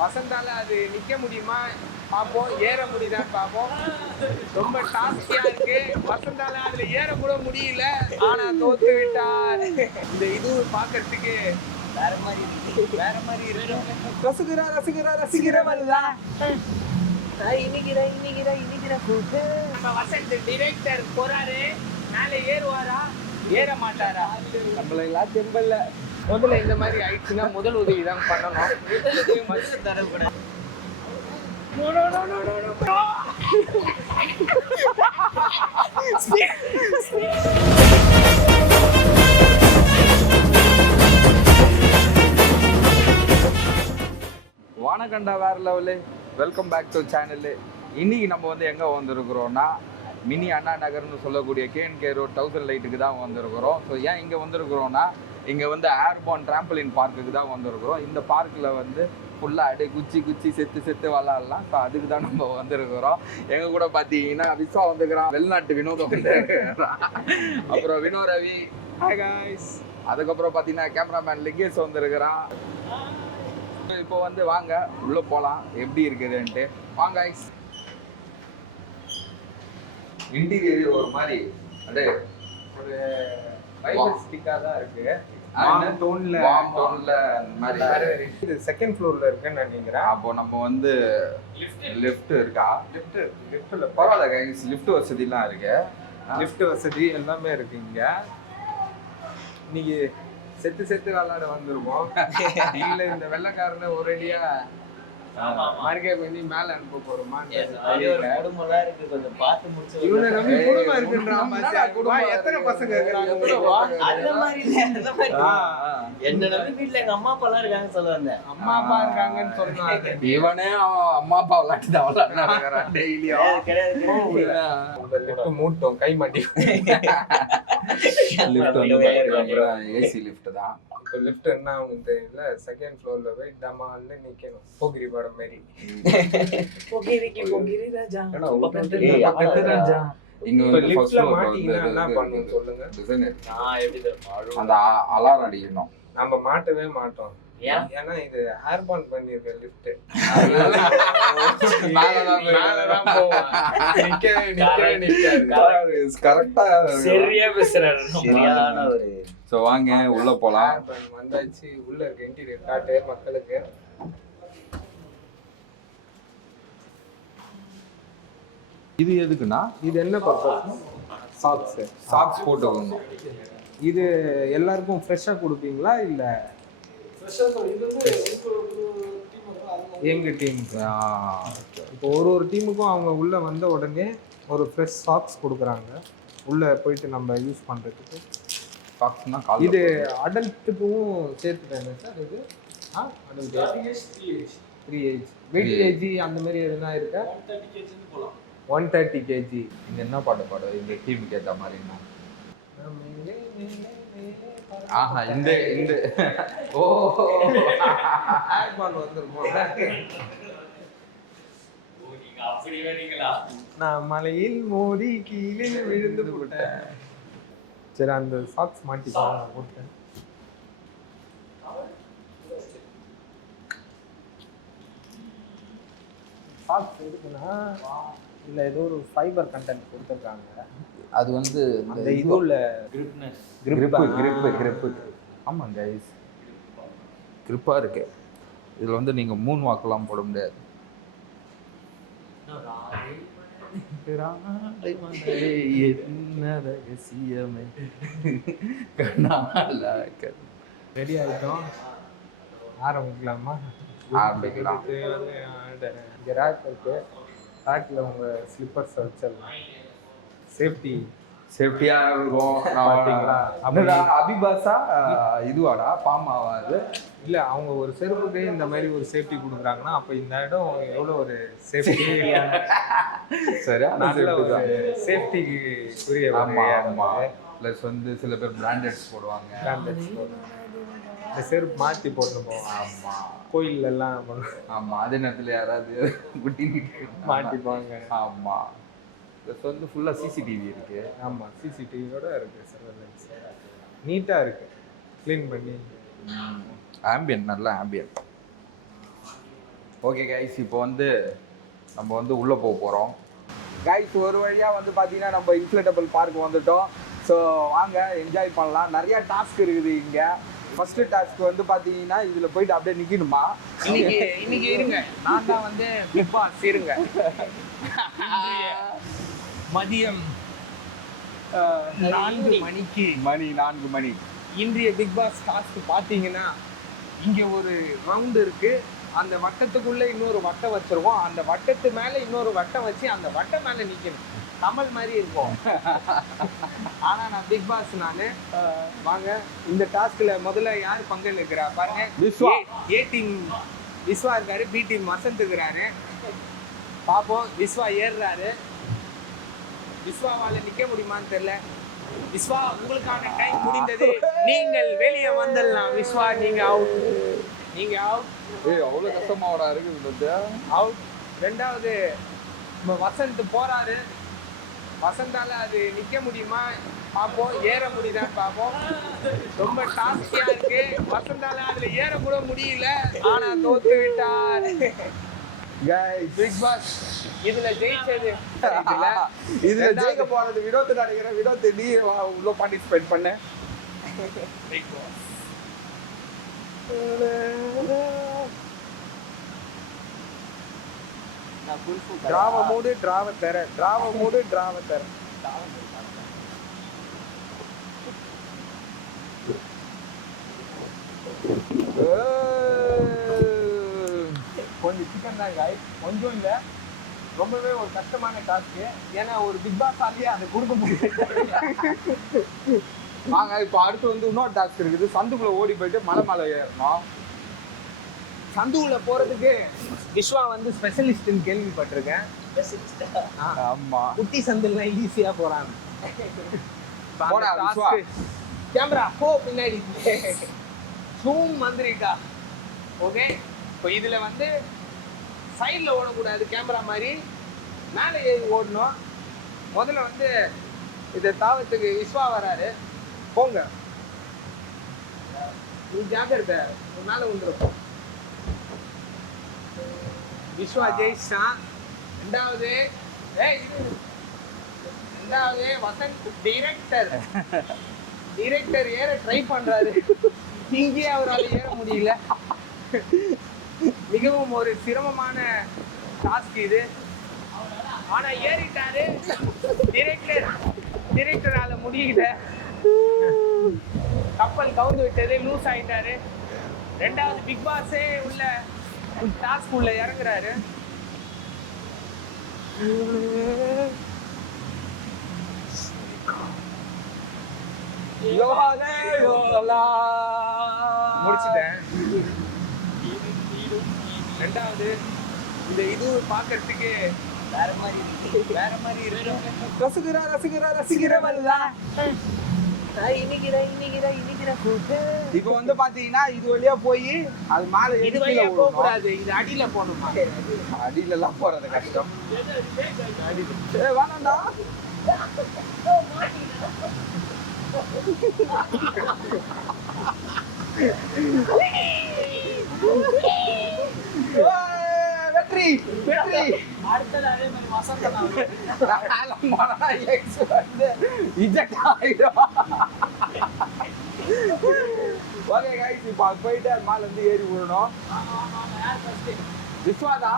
வசந்தால அது நிக்க முடியுமா பார்ப்போம், ஏற முடியுதான்னு பார்ப்போம். ரொம்ப டாஸ்கியா இருக்கு. வசந்தால அதுல ஏற கூட முடியல, ஆனா தோத்து விட்டார். இந்த இது பாக்குறதுக்கு வேற மாதிரி இருக்கு. ரசிகரா வசந்த் டிரெக்டர் போறாரு, மேல ஏறுவாரா ஏற மாட்டாரா? நம்மள எல்லாம் தெம்பல்ல. முதல்ல இந்த மாதிரி ஆயிடுச்சுன்னா முதல் உதவி தான் பண்ணணும். முதல்ல தரக்கூடாது. வானகண்டா வேற level. Welcome back to channel. இன்னைக்கு நம்ம வந்து எங்கே வந்திருக்கிறோம்னா மினி அண்ணா நகர்னு சொல்லக்கூடிய கேஎன்கே ரோட் 1000 லைட்டுக்கு தான் வந்திருக்கிறோம். ஸோ ஏன் இங்கே வந்திருக்கிறோம்னா இங்கே வந்து ஏர்பார்ன் ட்ராம்பலின் பார்க்குக்கு தான் வந்திருக்கிறோம். இந்த பார்க்கில் வந்து ஃபுல்லாக அப்படியே குச்சி செத்து விளாட்லாம். ஸோ அதுக்கு தான் நம்ம வந்திருக்கிறோம். எங்கள் கூட பார்த்தீங்கன்னா விஸ்வா வந்துக்கிறான், வெளிநாட்டு வினோதம் வந்து அப்புறம் வினோ ரவி, ஹாய் காய்ஸ். அதுக்கப்புறம் பார்த்தீங்கன்னா கேமராமேன் லிங்கேஷ் வந்திருக்கிறான். இப்போ வந்து வாங்க உள்ளே போகலாம் எப்படி இருக்குதுன்ட்டு. வாங்க காய்ஸ். இன்டீரியர் ஒரு மாதிரி அப்படியே ஒரு ஃபைபர் ஸ்டிக்காக தான் இருக்கு. இது செகண்ட் ஃப்ளோர்ல இருக்குன்னு நினைக்கிறேன். அப்போ நம்ம வந்து லிஃப்ட் இருக்கா? லிஃப்ட்ல பரவாயில்ல கைஸ், லிஃப்ட் வசதிலாம் இருக்கு. லிஃப்ட் வசதி எல்லாமே இருக்கு இங்க. இன்னைக்கு செத்து விளாட வந்துருவோம். இல்ல இந்த வெள்ளைக்காரனை ஒரேடியா மார்க்கே பண்ணி மேல அனுப்ப போறோமா? எத்தனை பசங்க இருக்காங்க? என்ன நம்பி வீட்டுல எங்க அம்மா அப்பா எல்லாம் இருக்காங்க சொல்ல வந்தேன். அம்மா அப்பா இருக்காங்கன்னு சொன்னாங்க. இவனே அம்மா அப்பா விளையாட்டு டெய்லியும் லிஃப்ட் மூட்டோம், கை மாட்டி. லிஃப்ட் வந்து ஏசி லிஃப்ட் தான். இப்போ லிஃப்ட் என்ன ஆகுன்னு தெரியல. செகண்ட் ஃப்ளோர்ல போய் டமால்னு நிக்கணும், போகிரி படம் மாதிரி. இங்க வந்து லிஃப்ட்ல மாட்டினா என்ன பண்ணணும் சொல்லுங்க. அந்த அலாரம் அடிக்கணும். நம்ம மாட்டவே மாட்டோம். ஏன்னா இது ஏர்பார்ன் பண்ணிருக்க லிஃப்ட். மேலதான் போவோம். கரெக்டா சரியா பேசுறாரு. சரியான ஒரு. சோ வாங்க உள்ள போலாம். வந்தாச்சு. உள்ள இருக்க இன்டீரியர் காட்டு மக்களுக்கு. இது எதுக்குன்னா இது என்ன பர்பஸ்? சாக்ஸ் போட்டு வரணும். இது எல்லாருக்கும் ஃப்ரெஷ்ஷா கொடுப்பீங்களா இல்ல எங்க டீமுக்கு? இப்போ ஒரு டீமுக்கும் அவங்க உள்ள வந்த உடனே ஒரு ஃப்ரெஷ் சாக்ஸ் கொடுக்குறாங்க உள்ள போயிட்டு நம்ம யூஸ் பண்றதுக்கு. சாக்ஸ்னா இது அடல்ட்டுக்கும் சேர்த்து தானே சார் இது? அடல்ட் 3 ஏஜ் வெயிட் ஏஜ் அந்த மாதிரி எதுனா இருக்கா? 130 kg. இங்க என்ன பாட்டு பாடும் இந்த டீமுக்கு ஏற்ற மாதிரின்னா? ஆஹா இந்த ஓ ஏர்பான் வந்துருப்போம். நான் மலையில் மோதி கீழே விழுந்து போட்டேன். சரி அந்த சாக்ஸ் மாட்டிக்கலாம் போட்டேன். சாக்ஸ் எதுக்குன்னா இல்லை ஏதோ ஒரு ஃபைபர் கண்டென்ட் கொடுத்துருக்காங்க. அது வந்து அந்த இதுல கிரிப்பு. ஆமாம் கைஸ், கிரிப்பாக இருக்கு. இதில் வந்து நீங்கள் 3 வாக்கெல்லாம் போட முடியாது. ரெடி ஆகிட்டோம், ஆரம்பிக்கலாமா? ஆரம்பிக்கலாம். இங்கே ரேக் இருக்கு. ரேக்கில் உங்கள் ஸ்லிப்பர்ஸை வச்சிடலாம். சேஃப்டியா இருக்கும். பார்த்தீங்களா? அபிபாசா இதுவாடா பாமாவா? அது இல்லை, அவங்க ஒரு செருப்புக்கு இந்த மாதிரி ஒரு சேஃப்டி கொடுக்குறாங்கன்னா அப்போ இந்த இடம் எவ்வளோ ஒரு சேஃப்டி. சரியா? நல்ல ஒரு சேஃப்டிக்கு உரிய. ப்ளஸ் வந்து சில பேர் பிராண்டட்ஸ் போடுவாங்க. இந்த செருப்பு மாற்றி போட்டு போவாங்க. ஆமாம், கோயிலெல்லாம். ஆமாம், அதே நேரத்தில் யாராவது குட்டி மாட்டிப்பாங்க. ஆமாம். ப்ளஸ் வந்து ஃபுல்லாக சிசிடிவி இருக்குது. ஆமாம், சிசிடிவியோட இருக்குது. சர்வேலன்ஸ் நீட்டாக இருக்குது, க்ளீன் பண்ணி. ஆம்பியன்ட், நல்ல ஆம்பியன்ட். ஓகே கைஸ், இப்போ வந்து நம்ம வந்து உள்ளே போக போகிறோம். கைஸ், ஒரு வழியாக வந்து பார்த்தீங்கன்னா நம்ம இன்ஃப்ளேட்டபிள் பார்க் வந்துட்டோம். ஸோ வாங்க என்ஜாய் பண்ணலாம். நிறையா டாஸ்க் இருக்குது இங்கே. ஃபர்ஸ்ட் டாஸ்க் வந்து பார்த்தீங்கன்னா இதில் போயிட்டு அப்படியே நிற்கணுமா. இன்னைக்கு இருங்க, நான் தான் வந்து பிக் பாஸ் இருங்க. மதியம் 4 மணிக்கு மணி 4 மணி இன்றைய பிக் பாஸ் டாஸ்க் பார்த்தீங்கன்னா இங்கே ஒரு ரவுண்டு இருக்கு. அந்த வட்டத்துக்குள்ள இன்னொரு வட்டம் வச்சிருவோம். அந்த வட்டத்து மேல இன்னொரு வட்டம் வச்சு அந்த வட்டம் மேல நிக்கணும். கமல் மாதிரி இருக்கும். ஆனா நான் பிக் பாஸ் நானு. வாங்க இந்த டாஸ்க்ல முதல்ல யார் பங்கெடுக்கிறா பாருங்க. விஸ்வா. ஏ டீம் விஸ்வா இருக்காரு, பி டீம் வசந்த் இருக்கிறாரு. பாப்போம், விஸ்வா ஏறுறாரு. விஸ்வாவால நிக்க முடியுமான்னு தெரியல. விஸ்வா, உங்களுக்கான டைம் முடிந்தது, நீங்கள் வெளியே வந்துடலாம். விஸ்வா, நீங்க அவுட். நீங்க அவுட். அவ்வளோ கஷ்டமாவடா இருக்குது. அவுட். ரெண்டாவது வசந்த் போறாரு. வசந்தால அது நிக்க முடியுமா பார்ப்போம், ஏற முடியுதான்னு பார்ப்போம். ரொம்ப டாஸ்கியா இருக்கு. வசந்தால அதுல ஏற கூட முடியல, ஆனா தோத்து விட்டார். பிக் பாஸ் இதுல ஜெயிச்சது இதுல ஜெயிக்க போறது வினோத் நினைக்கிறேன். வினோத், நீ உள்ள பார்ட்டிசிபேட் பண்ண. பிக் பாஸ் டிராவ மூடு டிராவ தர, டிராவ மூடு டிராவ தர. கொஞ்சம் சிக்கன் தான் காய், கொஞ்சம் இல்லை, ரொம்பவே ஒரு கஷ்டமான டாஸ்க்கு. ஏன்னா ஒரு பிக் பாஸ் ஆலியே அதை கொடுக்க முடியாது. வாங்க இப்போ அடுத்து வந்து இன்னொரு டாஸ்க் இருக்குது. சந்துக்குள்ள ஓடி போயிட்டு மலை மேலே ஏறணும். சந்துக்குள்ள போறதுக்கு விஸ்வா வந்து ஸ்பெஷலிஸ்ட்னு கேள்விப்பட்டிருக்கேன். ஆமா, குட்டி சந்துலாம் ஈஸியா போறாங்க. போடா விஸ்வா. கேமரா போ பின்னாடி. ஜூம் வந்துருக்கா. ஓகே, இப்போ இதுல வந்து சைட்ல ஓடக்கூடாது, கேமரா மாதிரி மேலே ஏறி ஓடணும். முதல்ல வந்து இதை தாவத்துக்கு விஸ்வா வராரு. போங்க, நீ ஜாக்கிரதை, மேலே வந்துடும். விஸ்வா ஜெயிச்சான். ரெண்டாவது வசந்த் டிரெக்டர் ஏற ட்ரை பண்றாரு. இங்கே அவரால் ஏற முடியல. மிகவும் ஒரு சிரமமான டாஸ்க் இது. ஆனா ஏறிட்டாரு. டிரெக்டரால முடியல. கப்பல் கவுந்து விட்டது, லூஸ் ஆயிட்டாரு. ரெண்டாவது பிக் பாஸே உள்ள டாஸ்க் உள்ள இறங்குறாரு. முடிச்சிட்டேன். ரெண்டாவது இந்த இது பார்க்கறதுக்கு வேற மாதிரி இருக்கு. ரசிகரா இப்போ வந்து பாத்தீங்கன்னா இது வழியா போய் அது மேல இது வழியா போக கூடாது, இது அடியில போகணுமா? அடியில எல்லாம் போறது கஷ்டம். வேணாம்டா. வெற்றி வெற்றி. அடுத்தது அதே மாதிரி வசந்தம் ஓகே கைஸ், இப்போ போயிட்டு அது மேல இருந்து ஏறி விடணும். விஸ்வாதா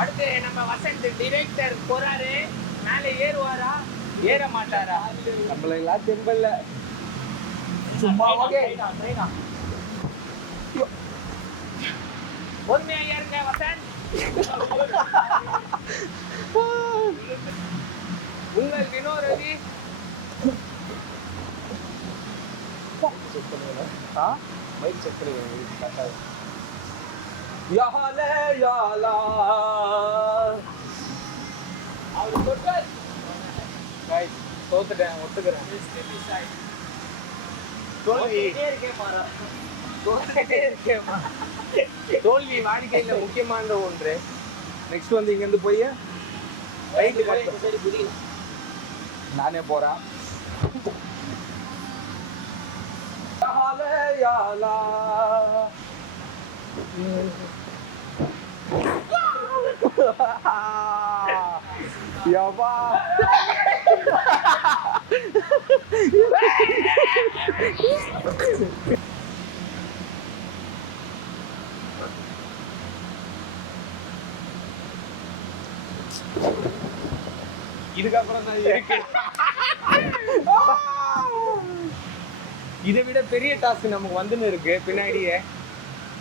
அடுத்து நம்ம வசந்த் டிரெக்டர் போறாரு. மேலே ஏறுவாரா ஏற மாட்டாரா? நம்மளெல்லாம் தெம்பல்ல சும்மா. ஓகே, பொறுமையா ஏறுங்க வசந்த். உங்கள் வினோரவி மைக் செக் பண்ணுங்க. யாலே யாலா அவர் சொல்றார். தோத்துட்டேன், ஒத்துக்கிறேன். தோல்வி வாழ்க்கையில முக்கியமான ஒன்று. நெக்ஸ்ட் வந்து இங்க இருந்து போய் ரைட்டு நானே போறேன். யப்பா இதுக்கப்புறம் தான் இருக்கு. இதை விட பெரிய டாஸ்க் நமக்கு வந்துன்னு இருக்கு பின்னாடியே.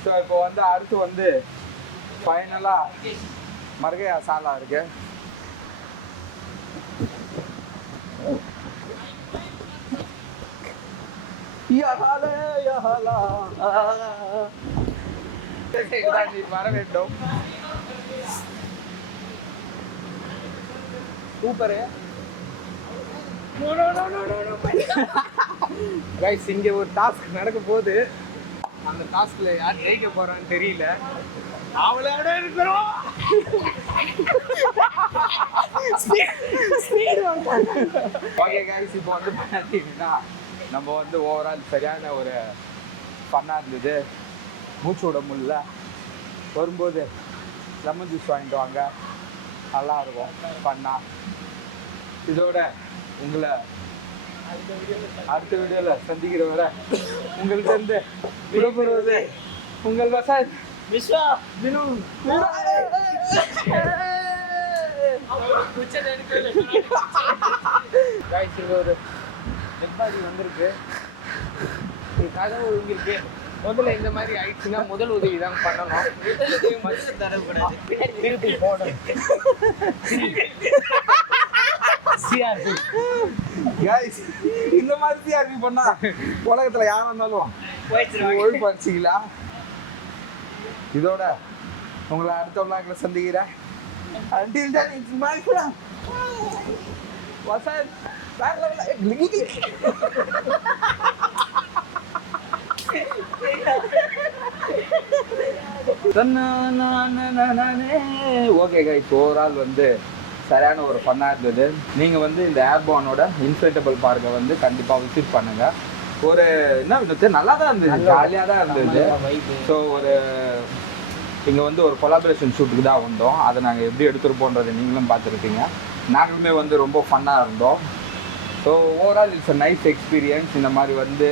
ஸோ இப்போ வந்து அடுத்து வந்து ஃபைனலாக மறுகையா சாலா இருக்கு. நீ வர வேண்டும். சூப்பரு. கைஸ், இங்க ஒரு டாஸ்க் நடக்க போகுது. அந்த டாஸ்க்ல யார் ஜெயிக்க போறான்னு தெரியல. அவளோட இருக்கிறோம். ஓகே கைஸ், இப்போ வந்து பார்த்தீங்கன்னா நம்ம வந்து ஓவரால் சரியான ஒரு ஃபன்னாக இருந்தது. மூச்சு விட முடியல. வரும்போது லெமன் ஜூஸ் வாங்கிட்டு வாங்க, நல்லா இருக்கும் ஃபன்னாக. இதோட உங்களை அடுத்த வீடியோவில் சந்திக்கிற வரை உங்கள்கிட்ட இருந்து விடப்படுவது உங்கள் வசந்த் விஸ்வா வினு. கைஸ், இங்க ஒரு டெட் பாடி வந்திருக்கு. கதவு ஒழுங்கிருக்கு. முதல்ல இந்த மாதிரி ஆயிடுச்சுன்னா முதல் உதவி தான் பண்ணணும். திருப்பி போடணும். Guys, இந்த மாதிரி சிஆர்பி பண்ணா உலகத்துல யாரா இருந்தாலும் ஒழுங்கு படிச்சிங்களா. இதோட உங்களை அடுத்த vlogல சந்திக்கிறேன். Until then, it's my friend. Vasanth வேற லெவல்ல ஓகே கைஸ், ஓவரால் வந்து சரியான ஒரு ஃபன்னாக இருந்தது. நீங்கள் வந்து இந்த ஏர்பானோட இன்ஃபிளேட்டபிள் பார்க்கை வந்து கண்டிப்பாக விசிட் பண்ணுங்கள். ஒரு என்ன விதத்து நல்லா தான் இருந்தது, ஜாலியாக தான் இருந்தது. ஸோ ஒரு இங்கே வந்து ஒரு கொலாபரேஷன் ஷூட்டுக்கு தான் வந்தோம். அதை நாங்கள் எப்படி எடுத்துருப்போன்றதை நீங்களும் பார்த்துருப்பீங்க. நாங்களுமே வந்து ரொம்ப ஃபன்னாக இருந்தோம். So overall it's a nice experience. இந்த மாதிரி வந்து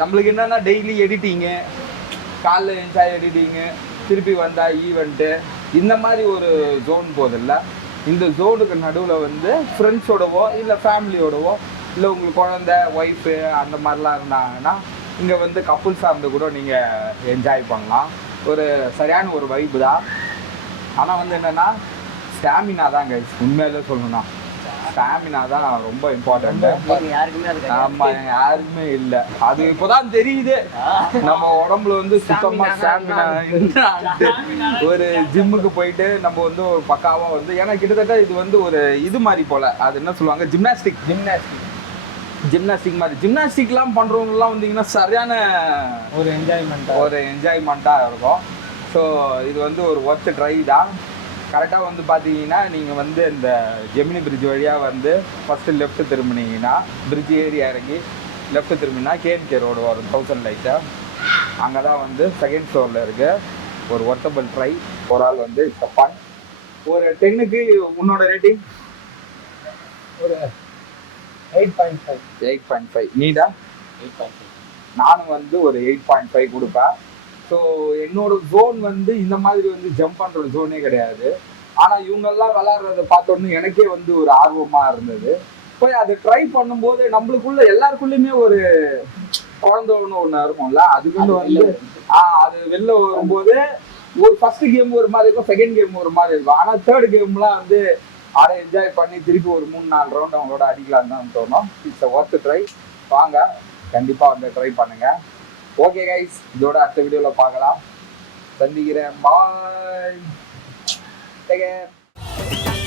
நம்மளுக்கு என்னென்னா டெய்லி எடிட்டிங்கு, காலைல என்ஜாய் எடிட்டிங்கு, திருப்பி வந்தால் ஈவெண்ட்டு, இந்த மாதிரி ஒரு ஜோன் போதில்ல. இந்த ஜோனுக்கு நடுவில் வந்து ஃப்ரெண்ட்ஸோடவோ இல்லை ஃபேமிலியோடவோ இல்லை உங்களுக்கு குழந்த ஒய்ஃபு அந்த மாதிரிலாம் இருந்தாங்கன்னா இங்கே வந்து கப்புள்ஸாக இருந்து கூட நீங்கள் என்ஜாய் பண்ணலாம். ஒரு சரியான ஒரு வைப்பு தான். ஆனால் வந்து என்னென்னா ஸ்டாமினா தான் கைஸ். உண்மையிலே சொல்லணும்னா ஸ்டாமினா தான் ரொம்ப இம்பார்ட்டன்ட். ஆமாம், யாருக்குமே இல்லை. அது இப்போதான் தெரியுது நம்ம உடம்புல வந்து சுத்தமா ஸ்டாமினா ஒரு ஜிம்முக்கு போயிட்டு நம்ம வந்து ஒரு பக்காவா வந்து, ஏன்னா கிட்டத்தட்ட இது வந்து ஒரு இது மாதிரி போல, அது என்ன சொல்லுவாங்க, ஜிம்னாஸ்டிக் மாதிரி. ஜிம்னாஸ்டிக்லாம் பண்றவங்கலாம் வந்தீங்கன்னா சரியான ஒரு என்ஜாய்மெண்ட்டாக இருக்கும். ஸோ இது வந்து ஒரு ஒர்த் ட்ரை தான். கரெக்டாக வந்து பார்த்தீங்கன்னா நீங்கள் வந்து இந்த ஜெமினி பிரிட்ஜ் வழியாக வந்து ஃபஸ்ட்டு லெஃப்ட்டு திரும்பினீங்கன்னா, பிரிட்ஜ் ஏறி இறங்கி லெஃப்ட்டு திரும்பினா கேஎன்கே ரோடு வரும் 1000 லைட்டு. அங்கே தான் வந்து செகண்ட் ஃப்ளோரில் இருக்குது. ஒரு ஒர்த்தபிள் ட்ரை. ஒரு ஆள் வந்து ஃபன். ஒரு 10க்கு உன்னோட ரேட்டிங் ஒரு 8.5. நீடா 8.5. நானும் வந்து ஒரு 8.5 கொடுப்பேன். ஸோ என்னோட ஜோன் வந்து இந்த மாதிரி வந்து ஜம்ப் பண்ணுற ஜோனே கிடையாது. ஆனால் இவங்கெல்லாம் விளாட்றத பார்த்தோன்னு எனக்கே வந்து ஒரு ஆர்வமாக இருந்தது. போய் அதை ட்ரை பண்ணும்போது நம்மளுக்குள்ள எல்லாருக்குள்ளேயுமே ஒரு குழந்தைன்னு ஒன்று இருக்கும்ல, அதுக்குள்ள வந்து அது வெளில வரும்போது ஒரு ஃபர்ஸ்ட் கேம் ஒரு மாதிரி இருக்கும், செகண்ட் கேம் ஒரு மாதிரி இருக்கும். ஆனால் தேர்ட் கேம்லாம் வந்து அதை என்ஜாய் பண்ணி திருப்பி ஒரு 3-4 ரவுண்ட் அவங்களோட அடிக்கலான்னு தான் தோணும். It's worth try. வாங்க, கண்டிப்பாக வந்து ட்ரை பண்ணுங்கள். ஓகே கைஸ், இதோட அடுத்த வீடியோவில் பார்க்கலாம். சந்திக்கிறேன். பாய். Take care.